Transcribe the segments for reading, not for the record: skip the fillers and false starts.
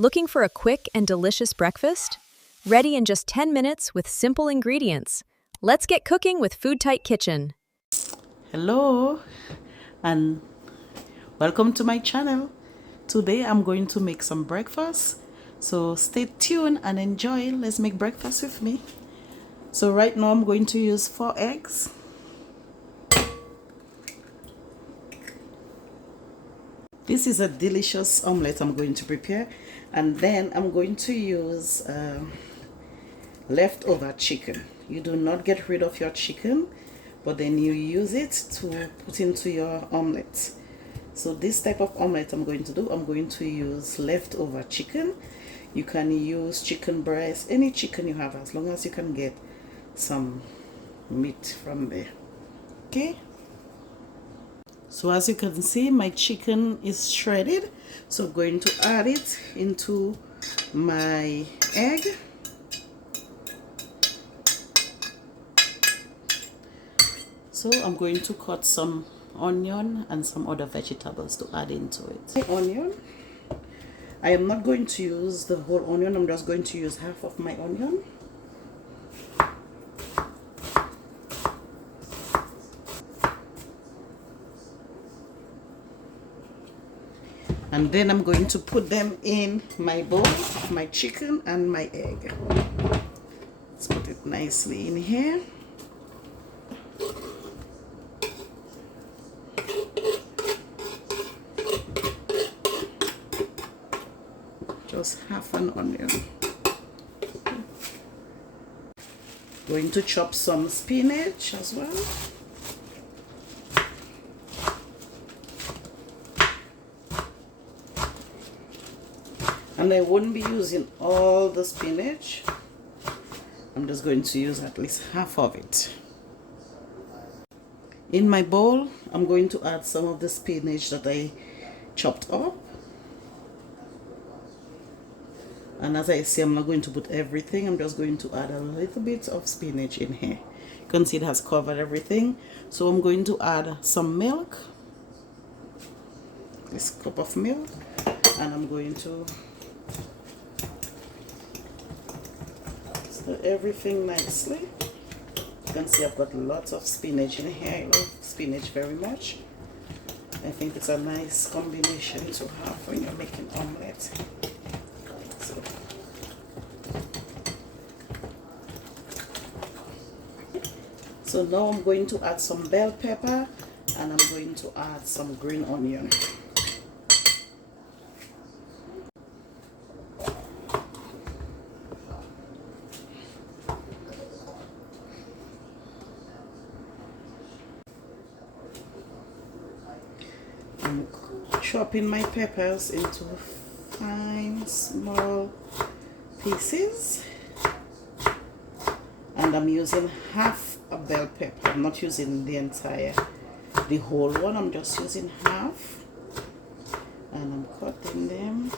Looking for a quick and delicious breakfast? Ready in just 10 minutes with simple ingredients. Let's get cooking with Foodtite Kitchen. Hello and welcome to my channel. Today I'm going to make some breakfast, so stay tuned and enjoy. Let's make breakfast with me. So right now I'm going to use 4 eggs. This is a delicious omelette I'm going to prepare, and then I'm going to use leftover chicken. You do not get rid of your chicken, but then you use it to put into your omelette. So this type of omelette I'm going to use leftover chicken. You can use chicken breast, any chicken you have, as long as you can get some meat from there. Okay, so as you can see, my chicken is shredded, so I'm going to add it into my egg. So I'm going to cut some onion and some other vegetables to add into it. The onion, I am not going to use the whole onion, I'm just going to use half of my onion. And then I'm going to put them in my bowl, my chicken and my egg. Let's put it nicely in here. Just half an onion. Going to chop some spinach as well. And I won't be using all the spinach. I'm just going to use at least half of it. In my bowl, I'm going to add some of the spinach that I chopped up. And as I say, I'm not going to put everything. I'm just going to add a little bit of spinach in here. You can see it has covered everything. So I'm going to add some milk. This cup of milk. And I'm going to stir everything nicely. You can see I've got lots of spinach in here. I love spinach very much. I think it's a nice combination to have when you're making omelette. So now I'm going to add some bell pepper and I'm going to add some green onion. I'm chopping my peppers into fine, small pieces. And I'm using half a bell pepper. I'm not using the whole one. I'm just using half. And I'm cutting them,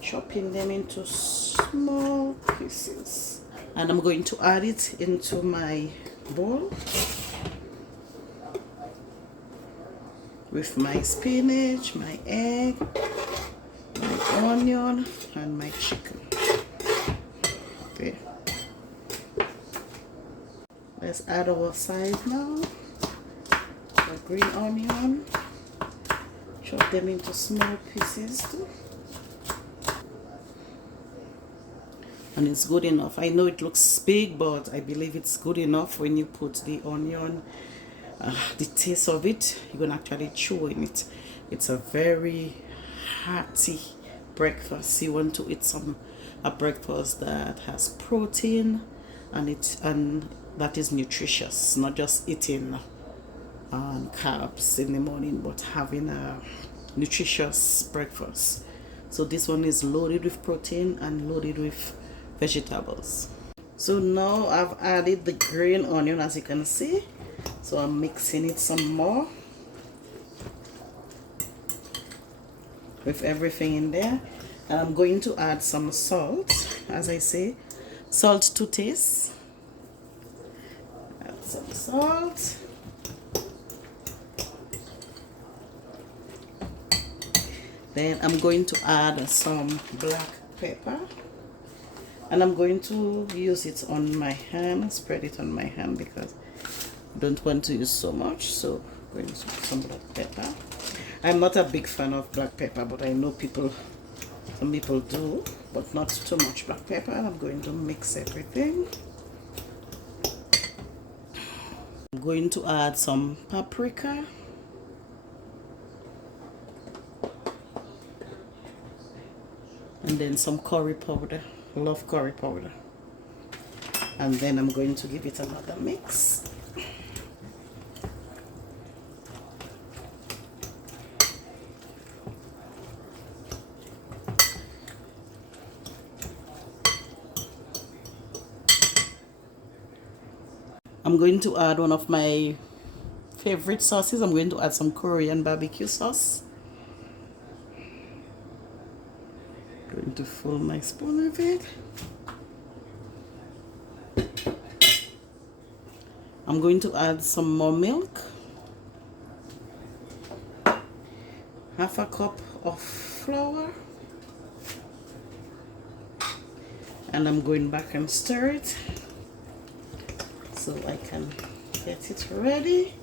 chopping them into small pieces. And I'm going to add it into my bowl with my spinach, my egg, my onion, and my chicken. Okay. Let's add our size now. The green onion. Chop them into small pieces too. And it's good enough. I know it looks big, but I believe it's good enough when you put the onion. The taste of it, you're gonna actually chew in it. It's a very hearty breakfast. You want to eat a breakfast that has protein and that is nutritious, not just eating carbs in the morning, but having a nutritious breakfast. So this one is loaded with protein and loaded with vegetables. So now I've added the green onion, as you can see. So I'm mixing it some more with everything in there. And I'm going to add some salt, as I say, salt to taste. Add some salt. Then I'm going to add some black pepper, and I'm going to use it on my hand, spread it on my hand because I don't want to use so much. So I'm going to put some black pepper. I'm not a big fan of black pepper, but I know some people do, but not too much black pepper. And I'm going to mix everything. I'm going to add some paprika. And then some curry powder. I love curry powder. And then I'm going to give it another mix. I'm going to add one of my favorite sauces. I'm going to add some Korean barbecue sauce. Going to fill my spoon with it. I'm going to add some more milk. Half a cup of flour. And I'm going back and stir it so I can get it ready.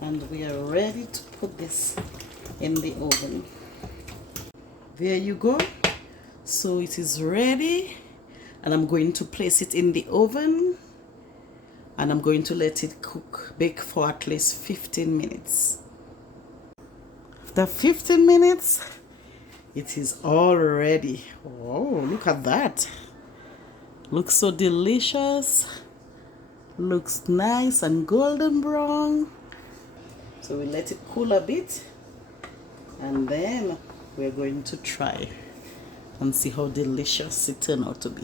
And we are ready to put this in the oven. There you go. So it is ready, and I'm going to place it in the oven, and I'm going to let it bake for at least 15 minutes. After 15 minutes, it is all ready. Oh, look at that. Looks so delicious. Looks nice and golden brown. So we let it cool a bit, and then we're going to try and see how delicious it turned out to be.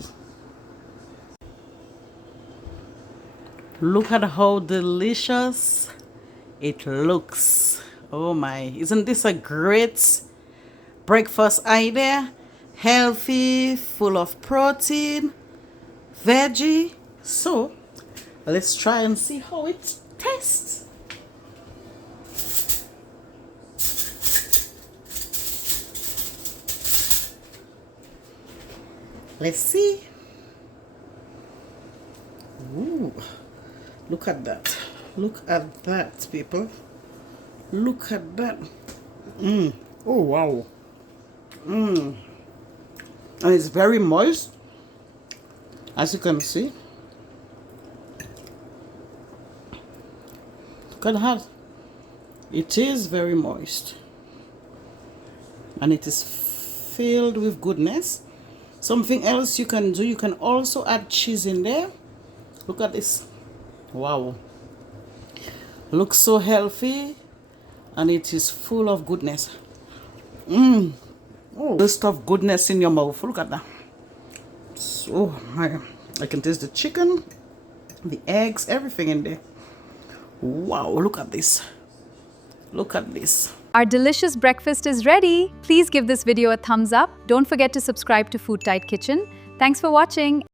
Look at how delicious it looks. Oh my, isn't this a great breakfast idea? Healthy, full of protein, veggie. So let's try and see how it tastes. Let's see. Ooh, look at that. Look at that, people. Look at that. Oh, wow. And it's very moist, as you can see. Look at that. It is very moist. And it is filled with goodness. Something else you can do, you can also add cheese in there. Look at this. Wow. Looks so healthy, and it is full of goodness. Oh, list of goodness in your mouth. Look at that. So I can taste the chicken, the eggs, everything in there. Wow, look at this. Look at this. Our delicious breakfast is ready. Please give this video a thumbs up. Don't forget to subscribe to Foodtite Kitchen. Thanks for watching.